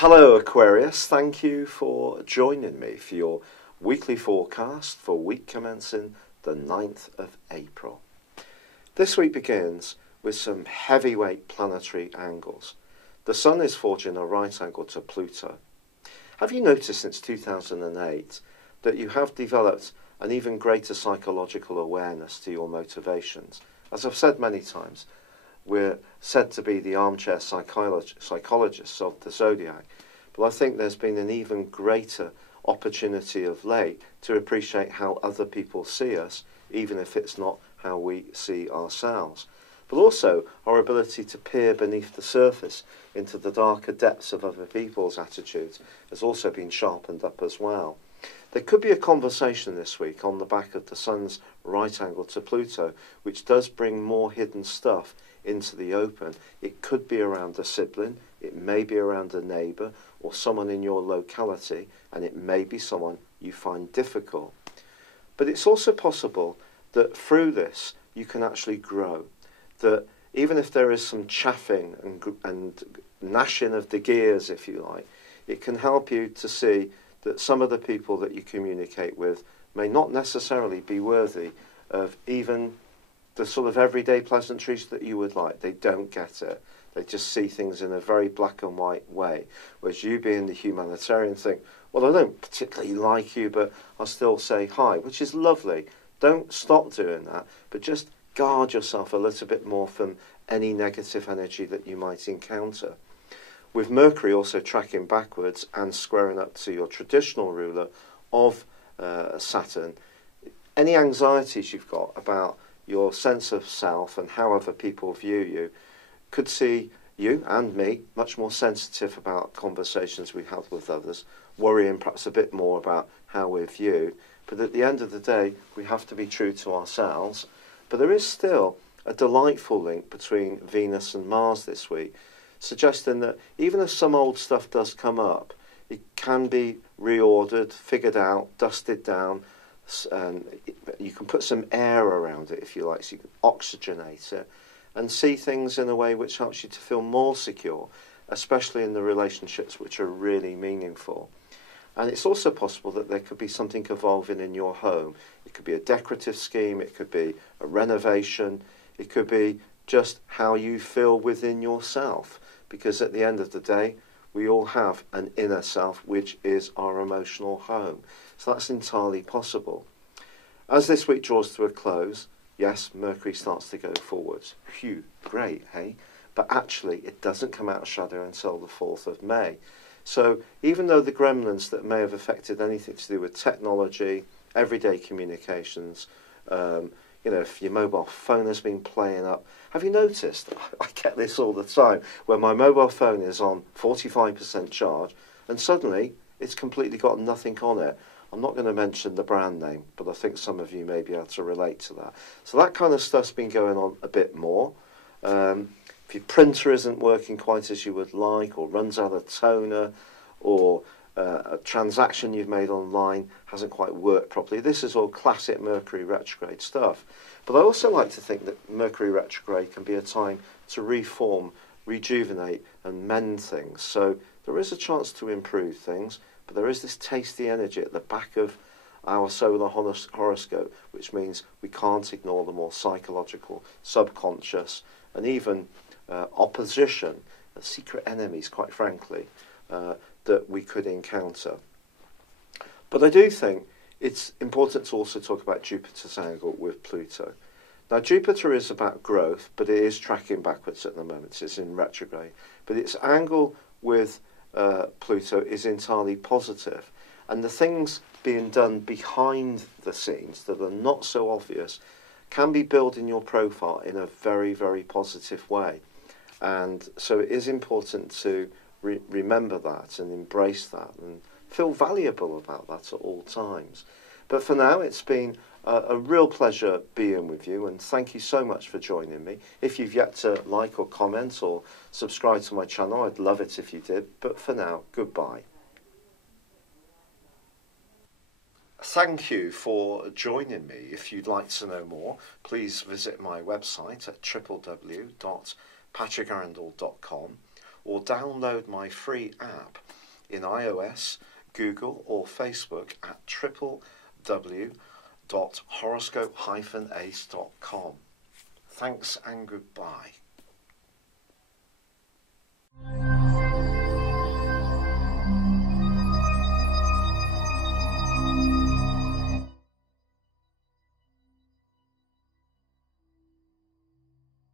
Hello Aquarius, thank you for joining me for your weekly forecast for week commencing the 9th of April. This week begins with some heavyweight planetary angles. The Sun is forging a right angle to Pluto. Have you noticed since 2008 that you have developed an even greater psychological awareness to your motivations? As I've said many times, we're said to be the armchair psychologists of the Zodiac, but I think there's been an even greater opportunity of late to appreciate how other people see us, even if it's not how we see ourselves. But also our ability to peer beneath the surface into the darker depths of other people's attitudes has also been sharpened up as well. There could be a conversation this week on the back of the Sun's right angle to Pluto, which does bring more hidden stuff into the open. It could be around a sibling, it may be around a neighbour or someone in your locality, and it may be someone you find difficult. But it's also possible that through this you can actually grow, that even if there is some chaffing and gnashing of the gears, if you like, it can help you to see that some of the people that you communicate with may not necessarily be worthy of even the sort of everyday pleasantries that you would like. They don't get it. They just see things in a very black and white way. Whereas you being the humanitarian think, well, I don't particularly like you, but I'll still say hi, which is lovely. Don't stop doing that, but just guard yourself a little bit more from any negative energy that you might encounter. With Mercury also tracking backwards and squaring up to your traditional ruler of Saturn, any anxieties you've got about your sense of self and how other people view you could see you and me much more sensitive about conversations we have with others, worrying perhaps a bit more about how we're viewed. But at the end of the day, we have to be true to ourselves. But there is still a delightful link between Venus and Mars this week, suggesting that even if some old stuff does come up, it can be reordered, figured out, dusted down, and you can put some air around it, if you like, so you can oxygenate it and see things in a way which helps you to feel more secure, especially in the relationships which are really meaningful. And it's also possible that there could be something evolving in your home. It could be a decorative scheme, it could be a renovation, it could be just how you feel within yourself, because at the end of the day, we all have an inner self, which is our emotional home. So that's entirely possible. As this week draws to a close, yes, Mercury starts to go forwards. Phew, great, hey? But actually, it doesn't come out of shadow until the 4th of May. So even though the gremlins that may have affected anything to do with technology, everyday communications, if your mobile phone has been playing up, have you noticed? I get this all the time, where my mobile phone is on 45% charge, and suddenly it's completely got nothing on it. I'm not going to mention the brand name, but I think some of you may be able to relate to that. So that kind of stuff's been going on a bit more. If your printer isn't working quite as you would like, or runs out of toner, or a transaction you've made online hasn't quite worked properly, this is all classic Mercury retrograde stuff. But I also like to think that Mercury retrograde can be a time to reform, rejuvenate and mend things. So there is a chance to improve things, but there is this tasty energy at the back of our solar horoscope, which means we can't ignore the more psychological, subconscious and even opposition, secret enemies, quite frankly, that we could encounter. But I do think it's important to also talk about Jupiter's angle with Pluto. Now, Jupiter is about growth, but it is tracking backwards at the moment. It's in retrograde. But its angle with Pluto is entirely positive. And the things being done behind the scenes that are not so obvious can be building your profile in a very, very positive way. And so it is important to remember that and embrace that and feel valuable about that at all times. But for now, it's been a real pleasure being with you, and thank you so much for joining me. If you've yet to like or comment or subscribe to my channel, I'd love it if you did. But for now, goodbye. Thank you for joining me. If you'd like to know more, please visit my website at www.patrickarundell.com, or download my free app in iOS, Google or Facebook at www.horoscope-ace.com. Thanks and goodbye.